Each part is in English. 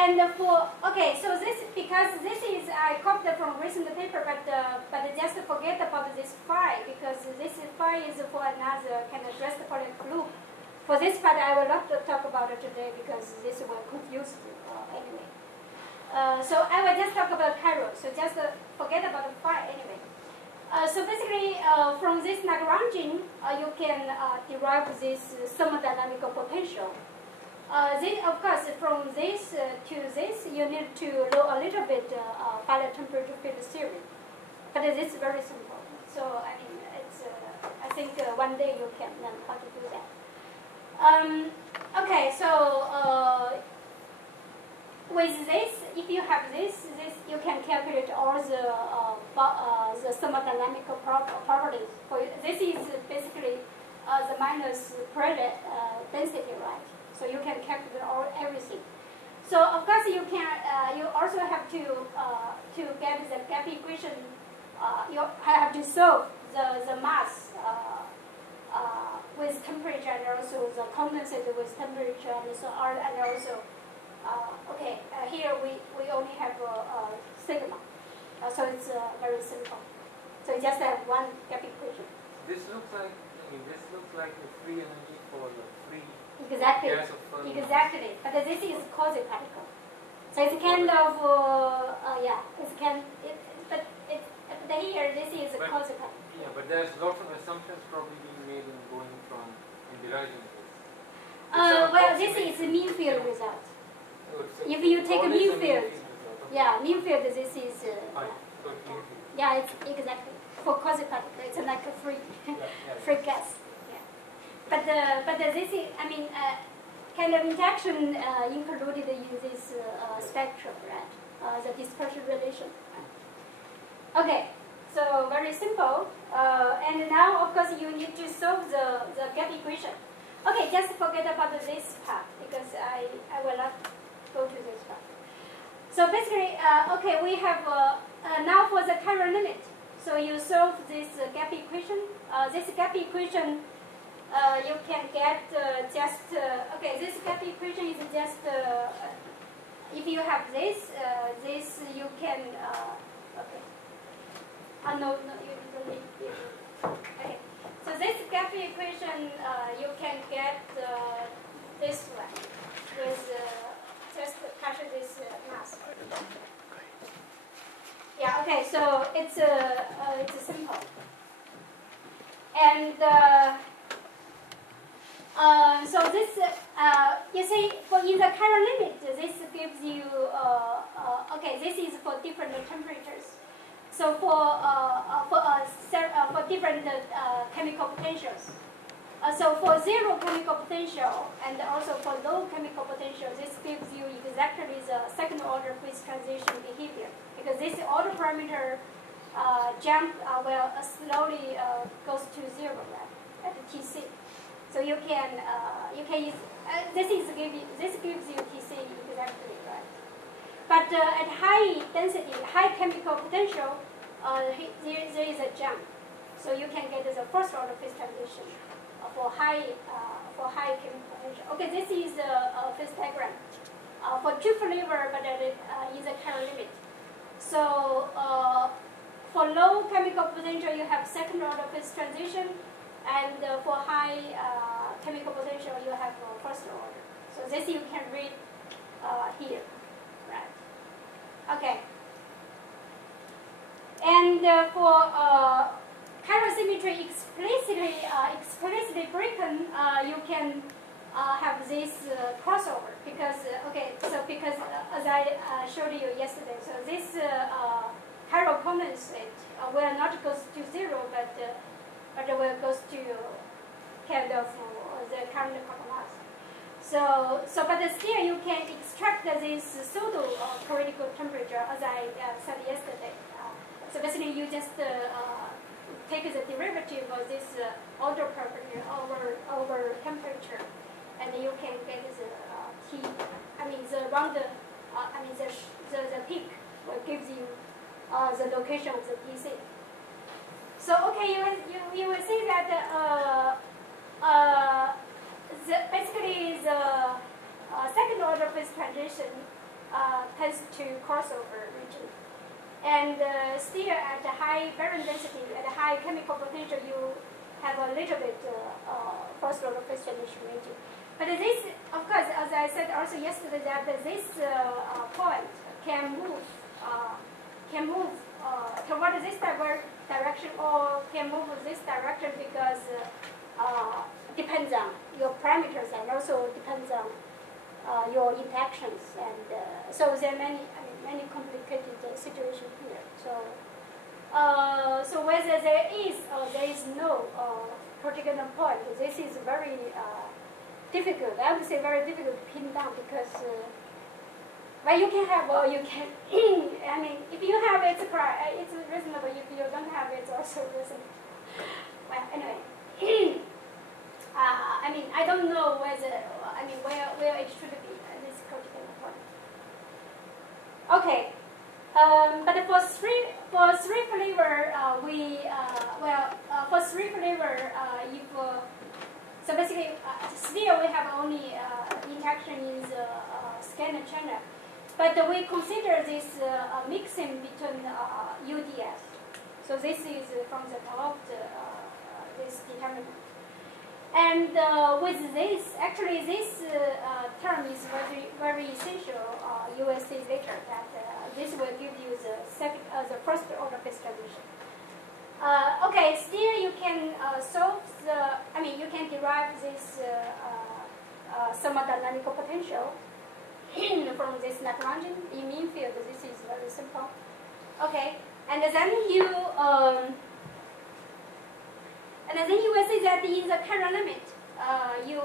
And okay, so this, because this is, I copied from recent paper, but just forget about this phi, because this phi is for another kind of rest Polyakov loop. For this part, I will not talk about it today because this will confuse you anyway. So I will just talk about chiral. So just forget about the phi anyway. So basically, from this Lagrangian, you can derive this thermodynamical potential. Then, of course, from this to this, you need to know a little bit pilot temperature field theory. But this is very simple. So, I mean, it's, I think one day you can learn how to do that. Okay, so with this, if you have this, you can calculate all the thermodynamical properties. This is basically the minus pressure density, right? So you can calculate everything. So of course you can. You also have to get the gap equation. You have to solve the mass with temperature, and also the condensate with temperature, and so on, and also. Okay, here we only have sigma, so it's very simple. So you just have one gap equation. This looks like the free energy for the free exactly gas of Fermi. Exactly, but this is quasi-particle. So it's kind of yeah, but here this is a quasi-particle. Yeah, but there's lots of assumptions probably being made in going from deriving this. Well, this is a mean field result. If you take a mean field, yeah, mean field, this is, yeah, it's exactly, for quasi-particle, it's like a free, free gas. Yeah. But this is, I mean, kind of interaction included in this spectrum, right? The dispersion relation. Okay, so very simple. And now, of course, you need to solve the gap equation. Okay, just forget about this part, because I will not go to this part. So basically, okay, we have now for the chiral limit. So you solve this gap equation. This gap equation, you can get just okay. This gap equation is just if you have this, this you can okay. No, you don't need. Okay. So this gap equation, you can get this one with. Just capture this mass. Yeah. Okay. So it's simple. And so this you see, for in the chiral limit, this gives you okay. This is for different temperatures. So for different chemical potentials. So for zero chemical potential and also for low chemical potential, this gives you exactly the second order phase transition behavior, because this order parameter jump will slowly goes to zero, right, at TC. So you can use, this gives you TC exactly, right. But at high density, high chemical potential, there is a jump. So you can get the first order phase transition. For high chemical potential. Okay, this is the phase diagram for two flavor, but is a chiral limit. So for low chemical potential, you have second order phase transition, and for high chemical potential, you have first order. So this you can read here, right? Okay. And for chiral symmetry explicitly broken, you can have this crossover, because okay, so because as I showed you yesterday, so this chiral condensate will not goes to zero, but will goes to kind of the current mass. So but still you can extract this pseudo critical temperature, as I said yesterday. So basically you just take the derivative of this order property over temperature, and you can get the T. I mean the round. I mean the peak will gives you the location of the DC. So okay, you will see that basically the second order phase transition tends to crossover region. And still at the high baryon density, at a high chemical potential, you have a little bit first order phase transition region. But this, of course, as I said also yesterday, that this point can move toward this direction or can move this direction because depends on your parameters and also depends on your interactions. And so there are many complicated situations here. So whether there is or there is no particular point, this is very difficult. I would say very difficult to pin down because well, you can have or you can. I mean, if you have it, it's reasonable. If you don't have it, it's also reasonable. Well, anyway, I mean, I don't know whether where it should be this particular point. Okay. But for three flavor, for three flavor, so basically still we have only interaction in the scanner channel, but we consider this mixing between UDS. So this is from the top this determinant. And with this, actually this term is very essential. You will see later that this will give you the first order phase transition. Okay, still you can solve you can derive this thermodynamical potential from this Lagrangian in mean field. This is very simple. Okay, and then you will see that in the chiral limit, you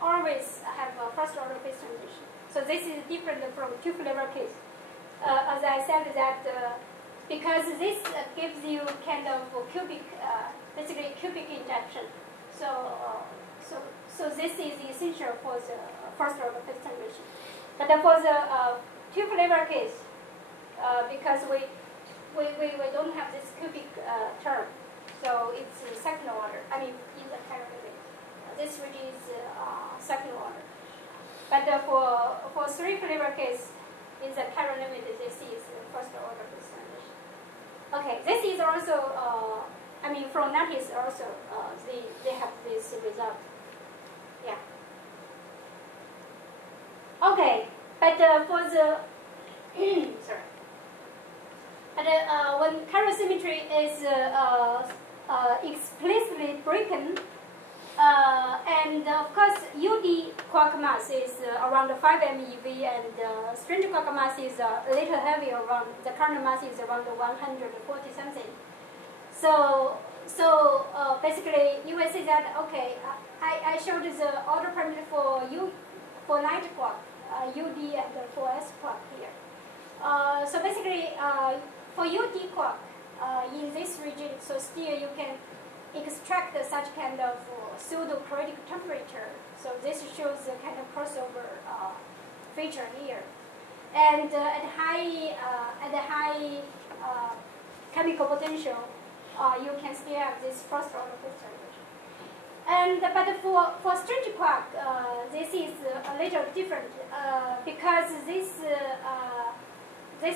always have a first order phase transition. So this is different from two flavor case. As I said that because this gives you kind of cubic, basically cubic induction. So this is essential for the first order phase transition. But for the two flavor case, because we don't have this cubic term, so it's second order. I mean, in the chiral limit, this really is second order. But for three flavor case, in the chiral limit, this is first order phase transition. Okay, this is also, from Lattice also, they have this result. Yeah. Okay, but for the, sorry. But when chiral symmetry is explicitly broken, and of course, UD quark mass is around 5 MeV, and strange quark mass is a little heavier, around the kernel mass is around 140 something. So basically, you will see that okay, I showed the order parameter for light quark, UD and for S quark here. So basically, for UD quark in this region, so still you can extract such kind of pseudo-critical temperature. So this shows the kind of crossover feature here. And at high chemical potential, you can still have this first order phase transition. And but for strange quark, this is a little different because this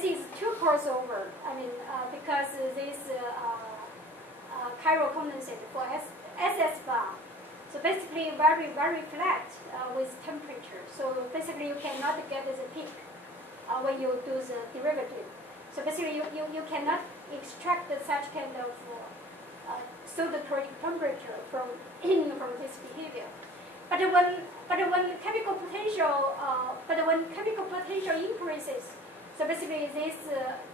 is two crossover. Because this chiral condensate for SS bar. So basically very, very flat with temperature. So basically you cannot get the peak when you do the derivative. So basically you cannot extract such kind of pseudo-critical temperature from this behavior. But when chemical potential increases, so basically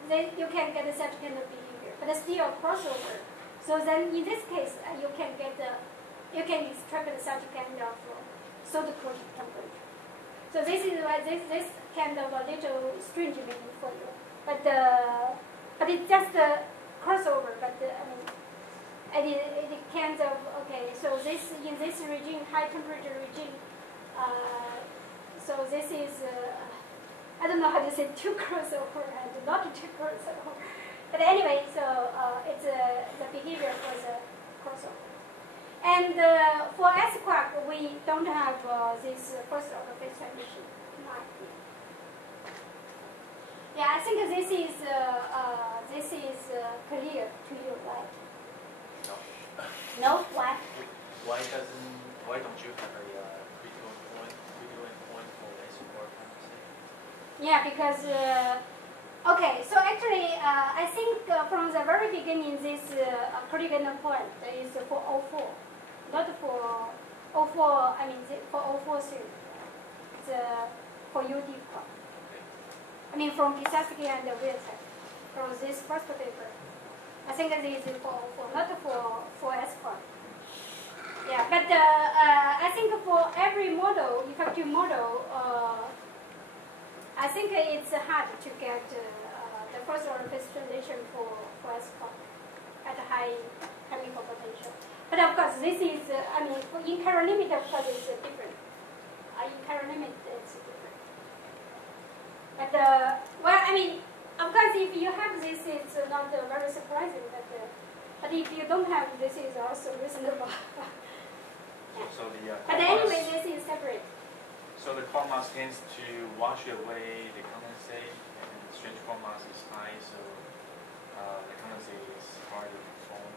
then you can get such kind of behavior, but still crossover. So then in this case, you can extract such kind of pseudo-critical temperature. So this is why this kind of a little strange meaning for you. But it's just a crossover. But it kind of okay. So this in this regime, high temperature regime. So this is I don't know how to say two crossover and not two crossover. But anyway, so it's the behavior for the crossover. And for S quark, we don't have this first order phase transition. this is clear to you, right? No. No? Why? Why don't you have a critical endpoint for S4 compensation? Yeah, because okay. So actually, I think from the very beginning, this critical endpoint is for O4, not for O4. I mean, for O4 series. It's for UD part. I mean, from Pisarski and Wilczek, from this first paper. I think this is for O4, not for S part. Yeah, but I think for every model, effective model, I think it's hard to get the first order phase transition for S part at high chemical potential. But of course, this is, I mean, in chiral limit, of course, it's different. In chiral limit, it's different. But, well, I mean, of course, if you have this, it's not very surprising. But if you don't have this, is also reasonable. Yeah. So the but anyway, this is separate. So the core mass tends to wash away the condensate, and the strange core mass is high, so the condensate is harder to form.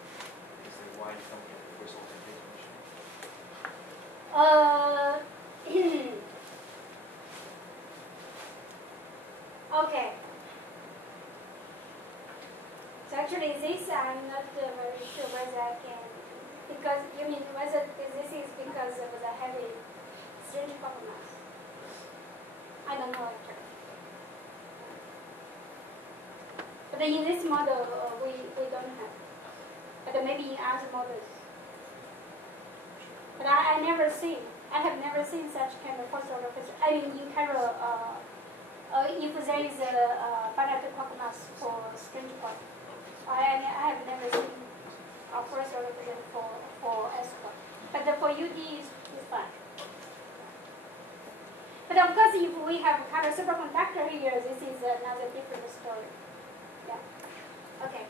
Is that why you don't get the first order definition? Okay. So actually, this I'm not very sure whether I can, because you mean whether this is because of the heavy strange core mass. I don't know actually. But in this model, we don't have. But maybe in other models. But I have never seen such kind of first order phase. I mean, in chiral, if there is a bilateral quark mass for strange quark, I have never seen a first order phase for S quark. But for UD is fine. But of course, if we have chiral superconductor here, this is another different story. Yeah. Okay.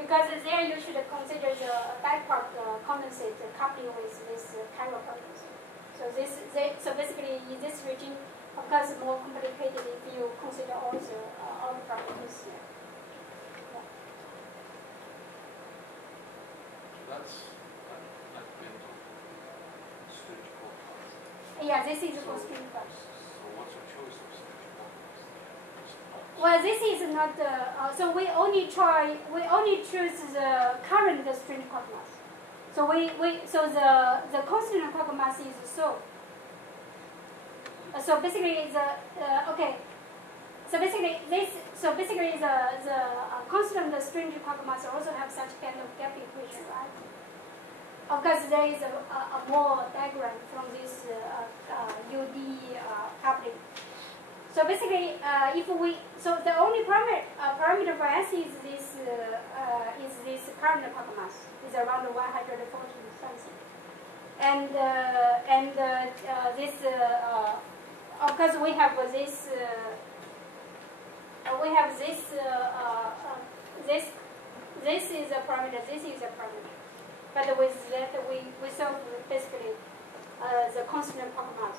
Because there you should consider the bipart condensate coupling with this chiral particles. So basically, in this region, of course, more complicated if you consider all the particles here. Yeah. That's not been strange quark mass. Yeah, this is for strange quark. So what's your choice of strange quark mass? Well, this is not. So we only choose the current strange quark mass. So the constant quark mass is so. So basically okay. So basically the constant strange quark mass also have such kind of gap equation, right? Of course, there is a more diagram from this UD coupling. So basically, so the only parameter for S is this current quark mass is around 140 something, and this of course we have this this is a parameter, this is a parameter, but with that we solve basically the constant quark mass.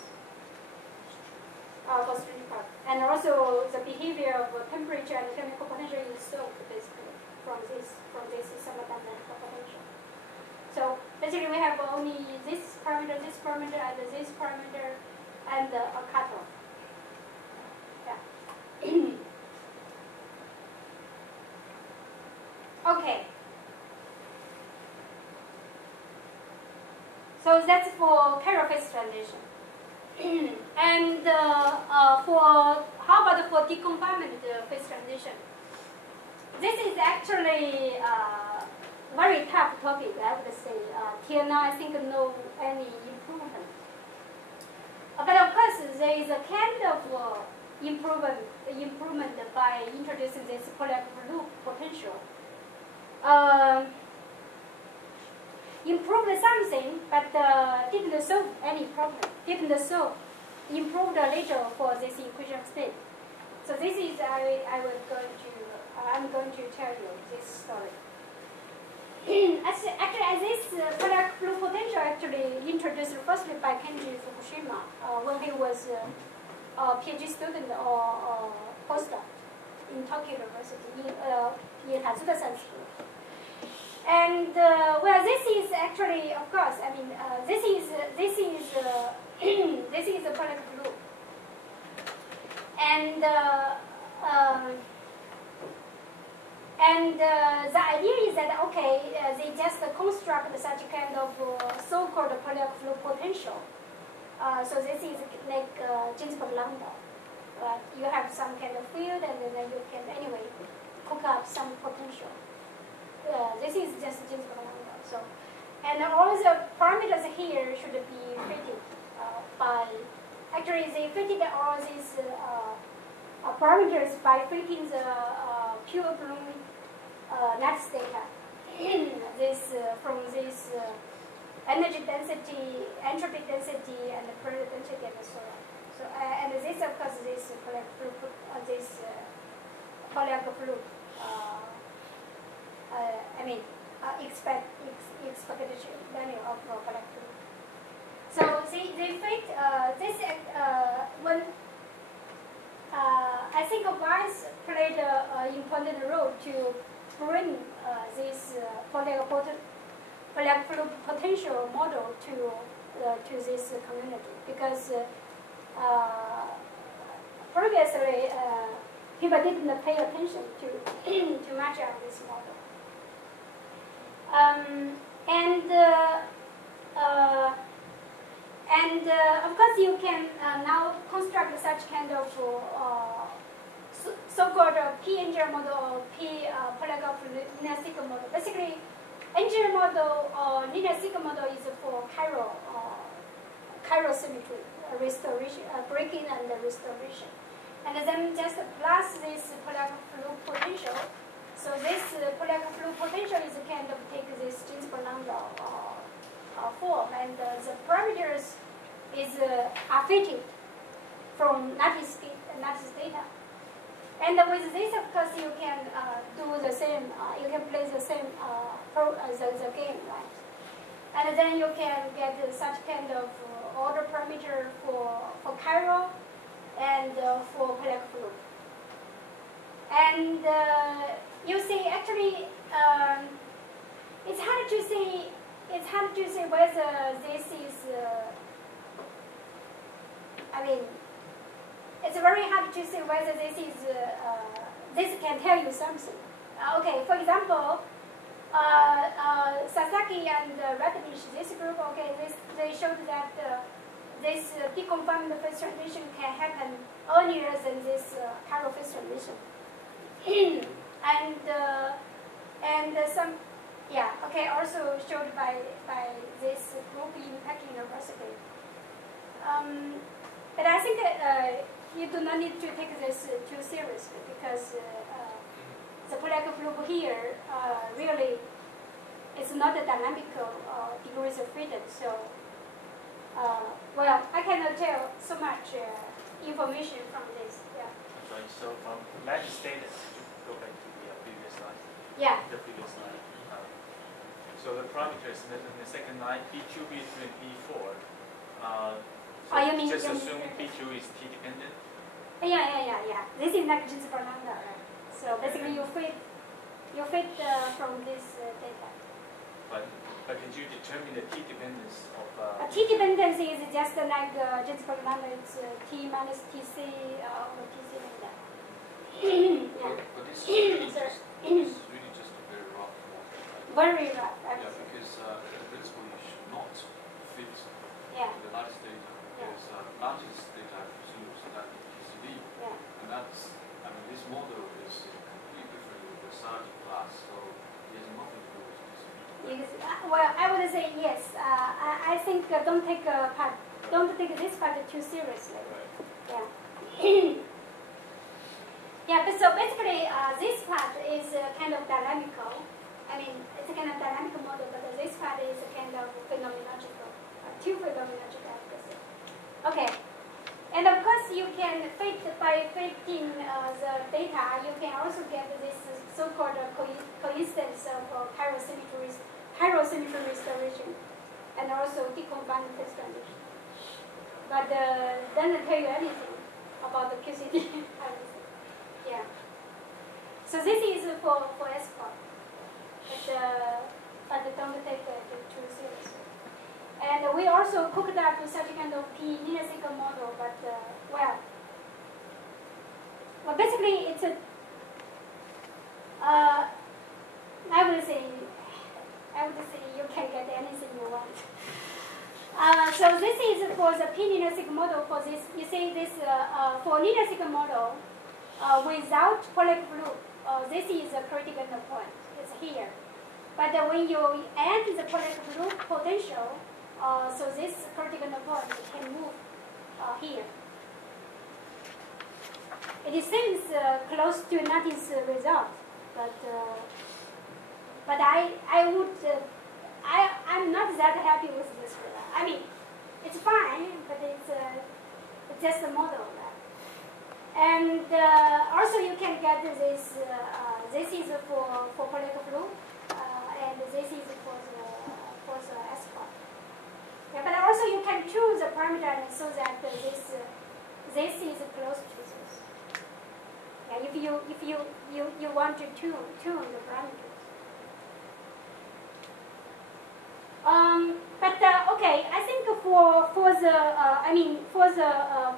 For strange quark, and also the behavior of temperature and chemical potential is solved basically from this thermodynamical potential. So basically, we have only this parameter, and this parameter, and a cutoff. Yeah. Okay. So that's for chiral phase transition. And how about for deconfinement phase transition? This is actually very tough topic, I would say. Till now, I think no any improvement. But of course, there is a kind of improvement by introducing this Polyakov loop potential. Improved something, but didn't solve any problem. Didn't solve. Improved a little for this equation state. So this is I'm going to tell you this story. Actually, this Polyakov loop potential actually introduced firstly by Kenji Fukushima when he was PhD student or postdoc in Tokyo University in Hatsuda Science School. And well, this is actually, of course, I mean, this is this is a Polyakov loop, and the idea is that okay, they just construct such kind of so-called Polyakov loop potential. So this is like Ginsburg lambda. You have some kind of field, and then you can anyway cook up some potential. This is just Ginsburg lambda. So, and all the parameters here should be fitted by. Actually, they fitted all these parameters by fitting the pure Bloom NATS data. From this energy density, entropy density, and pressure density, and so on. So, and this, of course, this Polyakov loop. I mean, expected value of Polyakov loop. So they fit this when I think Weiss played an important role to bring this Polyakov loop potential model to this community, because previously people didn't pay attention to match up this model. Of course, you can now construct such kind of so-called P-engineer model or Polyakov linear sigma model. Basically, engineer model or linear sigma model is for chiral symmetry, restoration, breaking and restoration. And then just plus this Polyakov loop potential. So this Polyakov loop potential is kind of take this Ginsburg lambda form, and the parameters are fitted from NATS data. And with this, of course, you can do the same. You can play the same the game, right? And then you can get such kind of order parameter for chiral and for Polyakov loop. And you see, actually, it's hard to say. It's hard to say whether this is. I mean, it's very hard to say whether this is. This can tell you something. Okay, for example, Sasaki and Radovich, this group, okay, they showed that this deconfinement phase transition can happen earlier than this chiral phase transition. and some, yeah, okay, also showed by this group in Peking University. But I think you do not need to take this too seriously, because the Polyakov loop here really is not a dynamical degrees of freedom. So, well, I cannot tell so much information from this. Yeah. Right. So from lattice data, go back to the previous slide. Yeah. The previous slide. So the parameters in the second line, P2, P3, and P4. So you mean just assuming P2 is T-dependent? Yeah. This is like Ginsburg lambda, right? So basically, you fit from this data. But did you determine the T-dependence of? T-dependence is just like Ginsburg lambda. It's T minus TC or TC like that. Yeah. But this is really just a very rough model, right? Very rough. Yeah, because in principle you should not fit the lattice data, because lattice data presumes that PCD, and that's, I mean, this model is completely different with the Sardi class, so it has nothing to do with PCD. Well, I would say yes. I think don't take this part too seriously. Right. Yeah. Yeah, but so basically, this part is kind of dynamical. I mean, it's a kind of dynamical model, but this part is a kind of phenomenological, two phenomenological efficacy. Okay, and of course, you can fit by fitting the data. You can also get this so-called coincidence of chiral symmetry restoration, and also deconfinement phase transition. But doesn't tell you anything NTU-CTP. Yeah. So this is for export, but don't take it too seriously. And we also cooked up such kind of linear cycle model, but well, basically it's a I would say you can get anything you want. So this is for the linear cycle model for this. You see this for linear cycle model without Polyakov loop. This is a critical point. It's here. But when you add the Polyakov loop potential, so this critical point can move here. It seems close to nothing's result, but I'm not that happy with this result. I mean, it's fine, but it's just a model. And also you can get this. This is for Polyakov loop, and this is for the S-part. Yeah, but also you can choose the parameter so that this is close to this. Yeah, if you want to tune the parameters. Okay, I think for the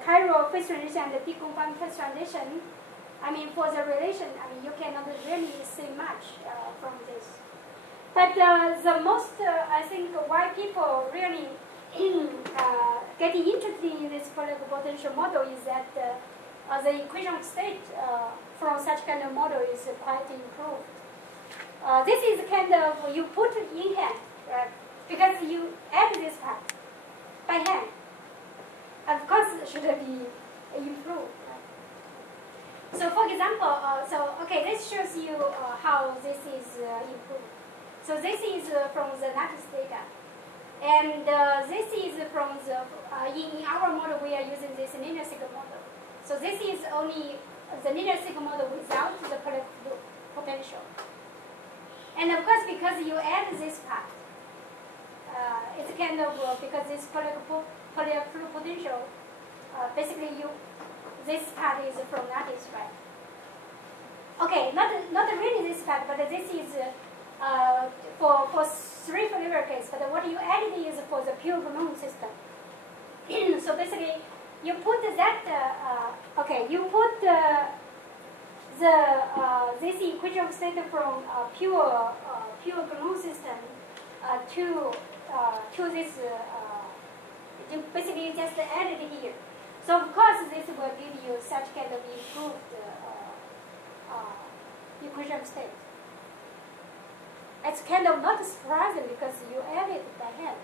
chiral phase transition and the deconfinement phase transition, for the relation, you cannot really say much from this. But the most, I think, why people really getting interested in this Polyakov potential model is that the equation of state from such kind of model is quite improved. This is kind of, you put in hand, right? Because you add this part by hand. Of course, it should be improved. Right? So for example, this shows you how this is improved. So this is from the lattice data. And this is from the, in our model, we are using this linear cycle model. So this is only the linear cycle model without the Polyakov potential. And of course, because you add this part, it's kind of, because this Polyakov potential, basically this part is from lattice, right? Okay, not really this part, but this is for three flavor case, but what you added is for the pure balloon system. So basically, you put that, you put this equation of state from pure balloon system to this, you basically just add it here. So of course this will give you such kind of improved equation of state. It's kind of not surprising because you add it by hand.